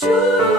주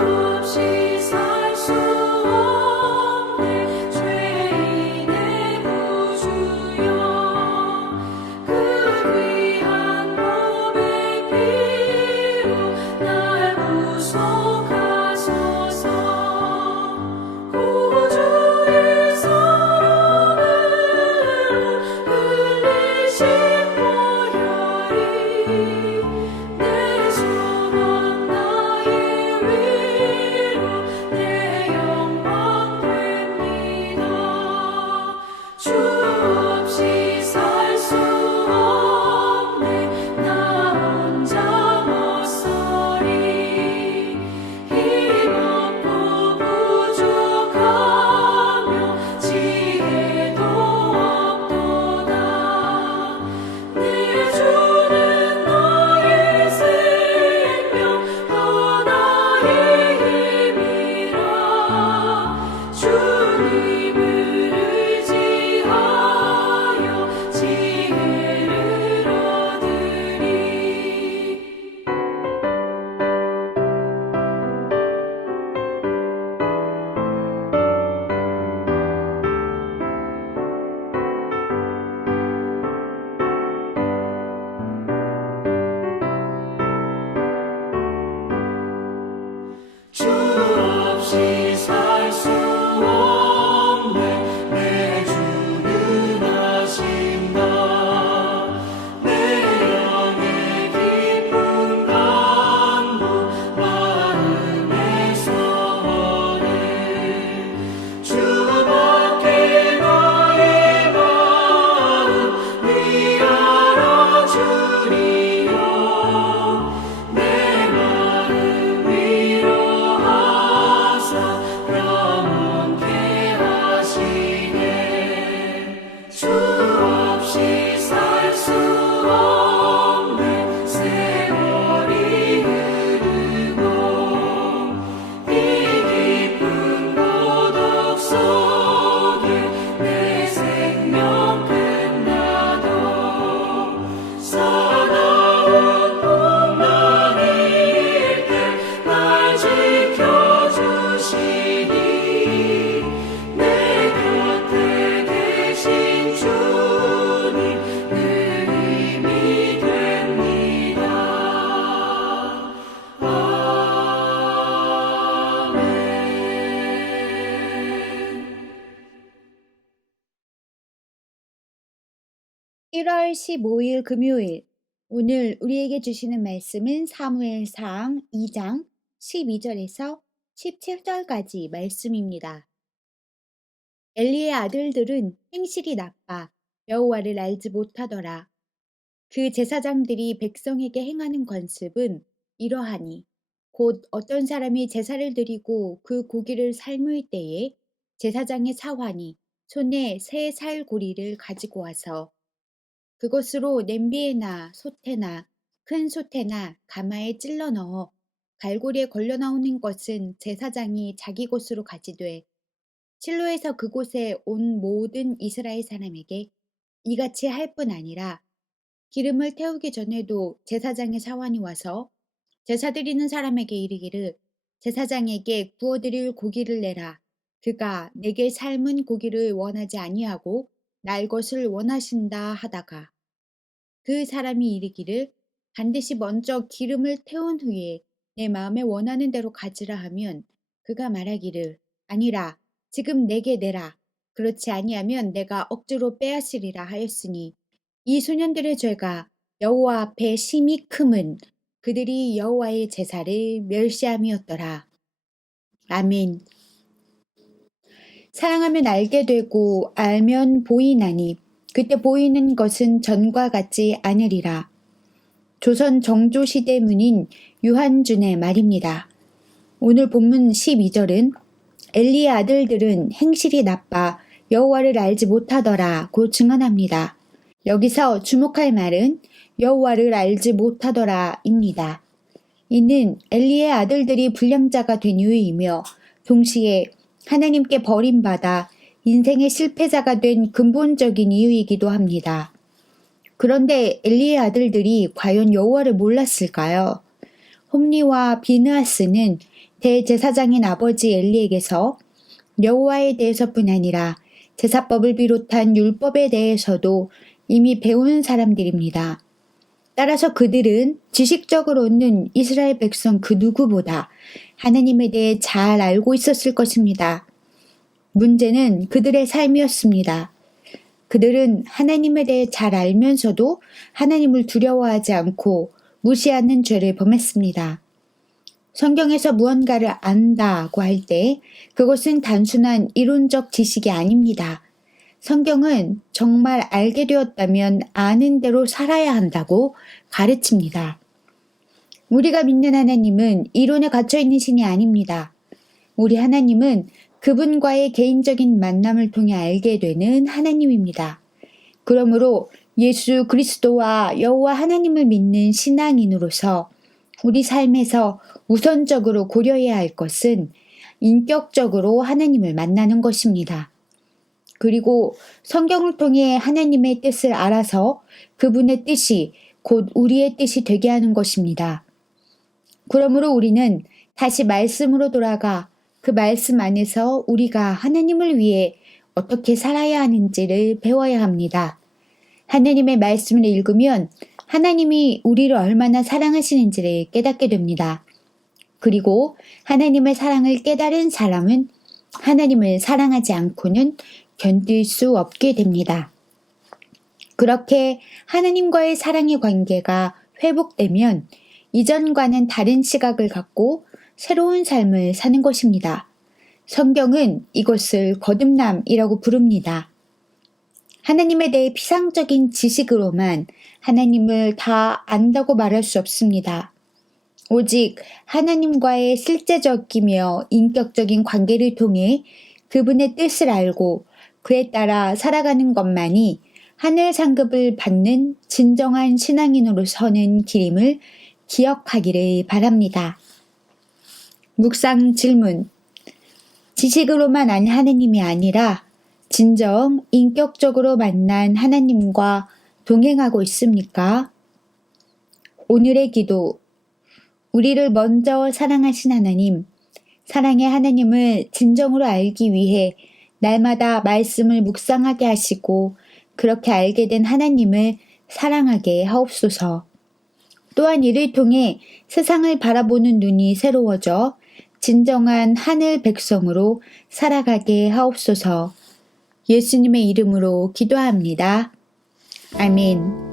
1월 15일 금요일 오늘 우리에게 주시는 말씀은 사무엘상 2장 12절에서 17절까지 말씀입니다. 엘리의 아들들은 행실이 나빠 여호와를 알지 못하더라. 그 제사장들이 백성에게 행하는 관습은 이러하니 곧 어떤 사람이 제사를 드리고 그 고기를 삶을 때에 제사장의 사환이 손에 새 살고리를 가지고 와서 그것으로 냄비에나 솥에나 큰 솥에나 가마에 찔러 넣어 갈고리에 걸려 나오는 것은 제사장이 자기 것으로 가지되 실로에서 그곳에 온 모든 이스라엘 사람에게 이같이 할 뿐 아니라 기름을 태우기 전에도 제사장의 사환이 와서 제사 드리는 사람에게 이르기를 제사장에게 구워 드릴 고기를 내라. 그가 내게 삶은 고기를 원하지 아니하고 날 것을 원하신다 하다가 그 사람이 이르기를 반드시 먼저 기름을 태운 후에 내 마음에 원하는 대로 가지라 하면 그가 말하기를 아니라 지금 내게 내라 그렇지 아니하면 내가 억지로 빼앗으리라 하였으니 이 소년들의 죄가 여호와 앞에 심히 크면 그들이 여호와의 제사를 멸시함이었더라. 아멘. 사랑하면 알게 되고 알면 보이나니 그때 보이는 것은 전과 같지 않으리라. 조선 정조 시대 문인 유한준의 말입니다. 오늘 본문 12절은 엘리의 아들들은 행실이 나빠 여호와를 알지 못하더라고 증언합니다. 여기서 주목할 말은 여호와를 알지 못하더라입니다. 이는 엘리의 아들들이 불량자가 된 이유이며 동시에 하나님께 버림받아 인생의 실패자가 된 근본적인 이유이기도 합니다. 그런데 엘리의 아들들이 과연 여호와를 몰랐을까요? 홈리와 비느하스는 대제사장인 아버지 엘리에게서 여호와에 대해서뿐 아니라 제사법을 비롯한 율법에 대해서도 이미 배운 사람들입니다. 따라서 그들은 지식적으로는 이스라엘 백성 그 누구보다 하나님에 대해 잘 알고 있었을 것입니다. 문제는 그들의 삶이었습니다. 그들은 하나님에 대해 잘 알면서도 하나님을 두려워하지 않고 무시하는 죄를 범했습니다. 성경에서 무언가를 안다고 할 때 그것은 단순한 이론적 지식이 아닙니다. 성경은 정말 알게 되었다면 아는 대로 살아야 한다고 가르칩니다. 우리가 믿는 하나님은 이론에 갇혀 있는 신이 아닙니다. 우리 하나님은 그분과의 개인적인 만남을 통해 알게 되는 하나님입니다. 그러므로 예수 그리스도와 여호와 하나님을 믿는 신앙인으로서 우리 삶에서 우선적으로 고려해야 할 것은 인격적으로 하나님을 만나는 것입니다. 그리고 성경을 통해 하나님의 뜻을 알아서 그분의 뜻이 곧 우리의 뜻이 되게 하는 것입니다. 그러므로 우리는 다시 말씀으로 돌아가 그 말씀 안에서 우리가 하나님을 위해 어떻게 살아야 하는지를 배워야 합니다. 하나님의 말씀을 읽으면 하나님이 우리를 얼마나 사랑하시는지를 깨닫게 됩니다. 그리고 하나님의 사랑을 깨달은 사람은 하나님을 사랑하지 않고는 견딜 수 없게 됩니다. 그렇게 하나님과의 사랑의 관계가 회복되면 이전과는 다른 시각을 갖고 새로운 삶을 사는 것입니다. 성경은 이것을 거듭남이라고 부릅니다. 하나님에 대해 피상적인 지식으로만 하나님을 다 안다고 말할 수 없습니다. 오직 하나님과의 실제적이며 인격적인 관계를 통해 그분의 뜻을 알고 그에 따라 살아가는 것만이 하늘 상급을 받는 진정한 신앙인으로 서는 길임을 기억하기를 바랍니다. 묵상 질문. 지식으로만 안 하나님이 아니라 진정 인격적으로 만난 하나님과 동행하고 있습니까? 오늘의 기도. 우리를 먼저 사랑하신 하나님, 사랑의 하나님을 진정으로 알기 위해 날마다 말씀을 묵상하게 하시고 그렇게 알게 된 하나님을 사랑하게 하옵소서. 또한 이를 통해 세상을 바라보는 눈이 새로워져 진정한 하늘 백성으로 살아가게 하옵소서. 예수님의 이름으로 기도합니다. 아멘.